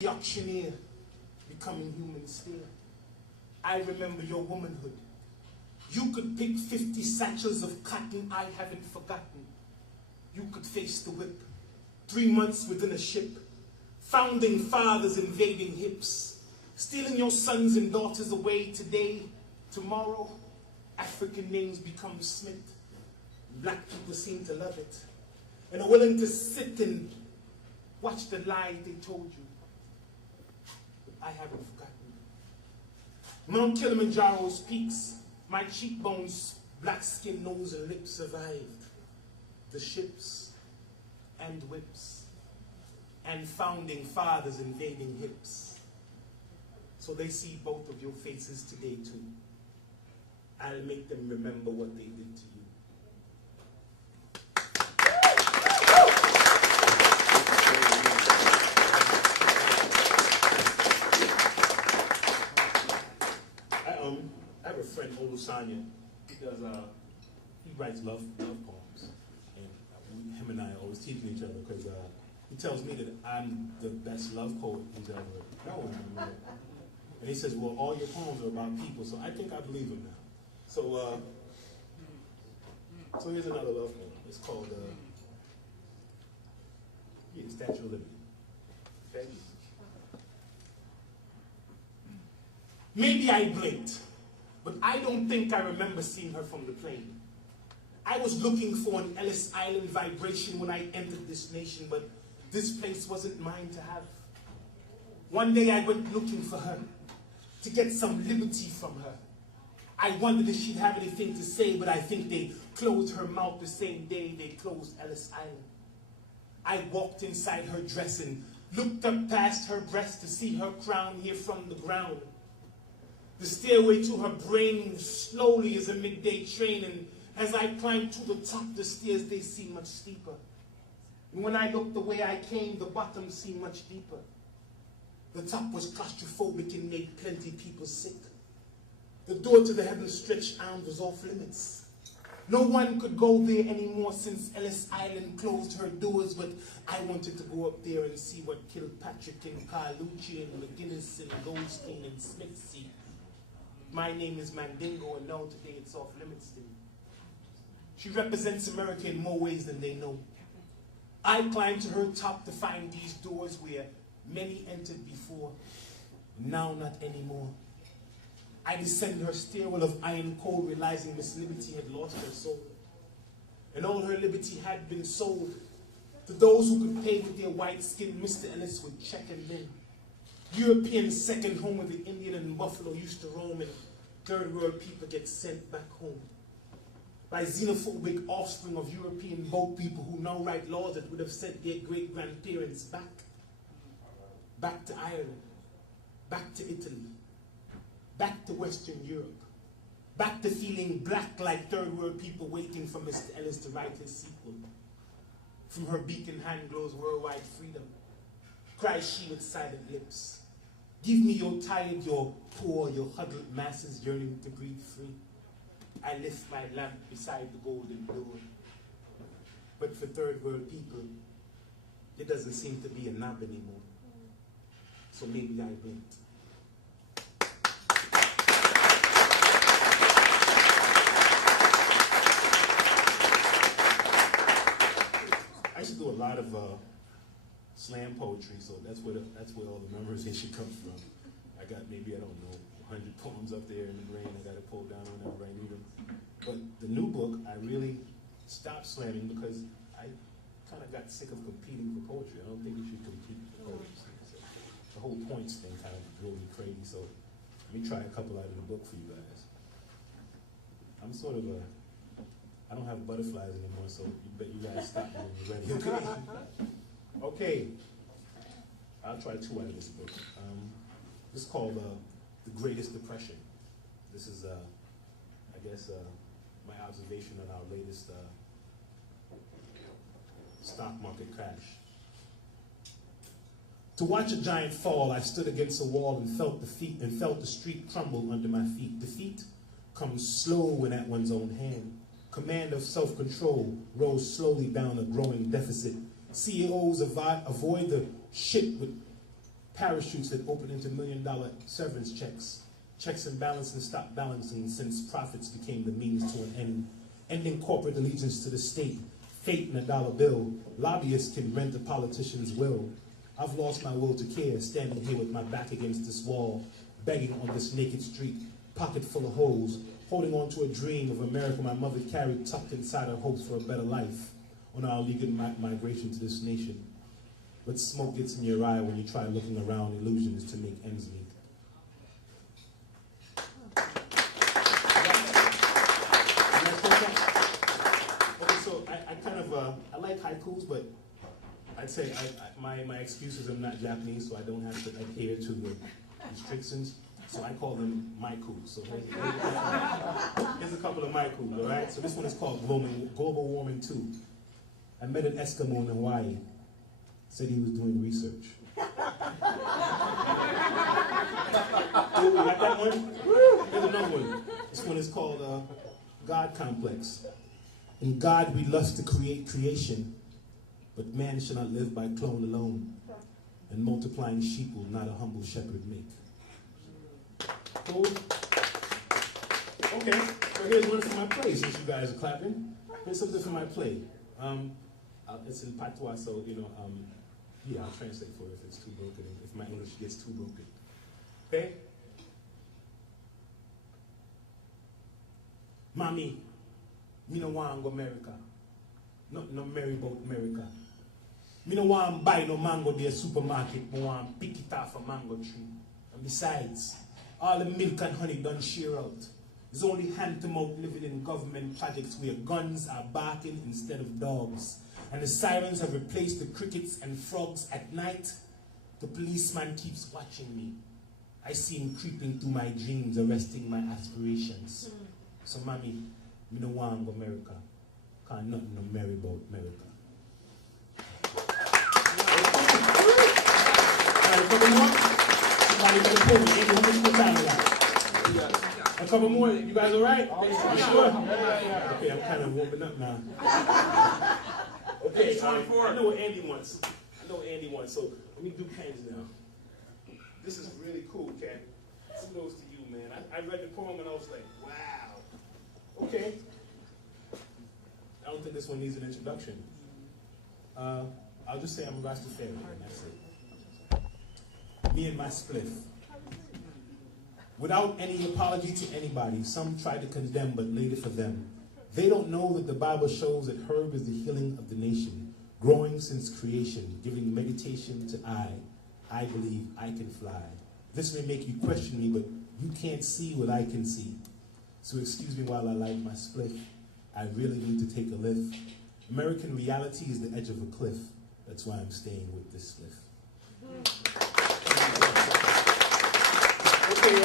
The auctioneer becoming human still. I remember your womanhood. You could pick 50 satchels of cotton, I haven't forgotten. You could face the whip, 3 months within a ship, founding fathers invading hips, stealing your sons and daughters away today, tomorrow, African names become Smith. Black people seem to love it, and are willing to sit and watch the lie they told you. I haven't forgotten. Mount Kilimanjaro's peaks, my cheekbones, black skin, nose, and lips survived. The ships and whips, and founding fathers invading hips. So they see both of your faces today too. I'll make them remember what they did to you. I have a friend, Olusanya. He writes love poems, and him and I are always teasing each other because he tells me that I'm the best love poet he's ever known. And he says, well, all your poems are about people, so I think I believe him now. So here's another love poem. It's called Statue of Liberty. Okay? Maybe I blinked, but I don't think I remember seeing her from the plane. I was looking for an Ellis Island vibration when I entered this nation, but this place wasn't mine to have. One day I went looking for her, to get some liberty from her. I wondered if she'd have anything to say, but I think they closed her mouth the same day they closed Ellis Island. I walked inside her dress and looked up past her breast to see her crown here from the ground. The stairway to her brain slowly as a midday train, and as I climbed to the top, the stairs, they seemed much steeper. And when I looked the way I came, the bottom seemed much deeper. The top was claustrophobic and made plenty people sick. The door to the heaven-stretched arms was off limits. No one could go there anymore since Ellis Island closed her doors, but I wanted to go up there and see what Kilpatrick and Carlucci and McGinnis and Goldstein and Smith see. My name is Mandingo, and now today it's off limits to me. She represents America in more ways than they know. I climbed to her top to find these doors where many entered before, now not anymore. I descend her stairwell of iron coal, realizing Miss Liberty had lost her soul. And all her liberty had been sold to those who could pay with their white skin. Mr. Ellis would check them in. European second home where the Indian and Buffalo used to roam, and third world people get sent back home by xenophobic offspring of European boat people who now write laws that would have sent their great-grandparents back to Ireland, back to Italy, back to Western Europe, back to feeling black like third world people waiting for Mr. Ellis to write his sequel. From her beacon hand glows worldwide freedom, cries she with silent lips. Give me your tired, your poor, your huddled masses yearning to breathe free. I lift my lamp beside the golden door. But for third world people, there doesn't seem to be a knob anymore. So maybe I blinked. I used to do a lot of slam poetry, so that's where all the memorization comes from. I got maybe, I don't know, 100 poems up there in the brain. I got to pull down whenever I need them. But the new book, I really stopped slamming because I kind of got sick of competing for poetry. I don't think you should compete for poetry. So the whole points thing kind of drove me crazy. So let me try a couple out of the book for you guys. I'm sort of I don't have butterflies anymore, so you bet you guys stop me when you're ready. Okay. Okay. I'll try 2 out of this book. This is called The Greatest Depression. This is, I guess, my observation on our latest stock market crash. To watch a giant fall, I stood against a wall and felt the street crumble under my feet. Defeat comes slow when at one's own hand. Command of self-control rose slowly down a growing deficit. CEOs avoid the shit with parachutes that open into $1 million severance checks. Checks and balances stop balancing since profits became the means to an end. Ending corporate allegiance to the state, fate in a dollar bill. Lobbyists can rent a politician's will. I've lost my will to care, standing here with my back against this wall, begging on this naked street, pocket full of holes, holding on to a dream of America my mother carried tucked inside her hopes for a better life on our legal migration to this nation. But smoke gets in your eye when you try looking around illusions to make ends meet. Okay, so I kind of, I like haikus, but I'd say my excuses, I'm not Japanese, so I don't have to adhere to the restrictions. So I call them maikus. So here's a couple of maikus, all right? So this one is called Global Warming 2. I met an Eskimo in Hawaii. Said he was doing research. You got that one? Here's another one. This one is called God Complex. In God we lust to create creation, but man shall not live by clone alone, and multiplying sheep will not a humble shepherd make. Cool? Okay, so here's one from my play, since you guys are clapping. Here's something from my play. It's in patois, so, yeah, I'll translate for it if it's too broken, if my English gets too broken. Okay? Mommy, me no want go America. No marry about America. Me no want buy no mango there supermarket, me want pick it off a mango tree. And besides, all the milk and honey done share out. It's only hand to mouth living in government projects where guns are barking instead of dogs. And the sirens have replaced the crickets and frogs at night. The policeman keeps watching me. I see him creeping through my dreams, arresting my aspirations. So, mommy, me no want go America. Cause nothing no marry about America. A couple more. You guys all right? You sure? Okay, I'm kind of warming up now. Okay, I know what Andy wants. So let me do pens now. This is really cool, Kat. Kudos to you, man. I read the poem and I was like, wow. Okay. I don't think this one needs an introduction. I'll just say I'm a Rastafarian, and that's it. Me and my spliff. Without any apology to anybody, some try to condemn, but later for them. They don't know that the Bible shows that herb is the healing of the nation, growing since creation, giving meditation to I believe I can fly. This may make you question me, but you can't see what I can see. So excuse me while I light my spliff. I really need to take a lift. American reality is the edge of a cliff. That's why I'm staying with this spliff. Okay,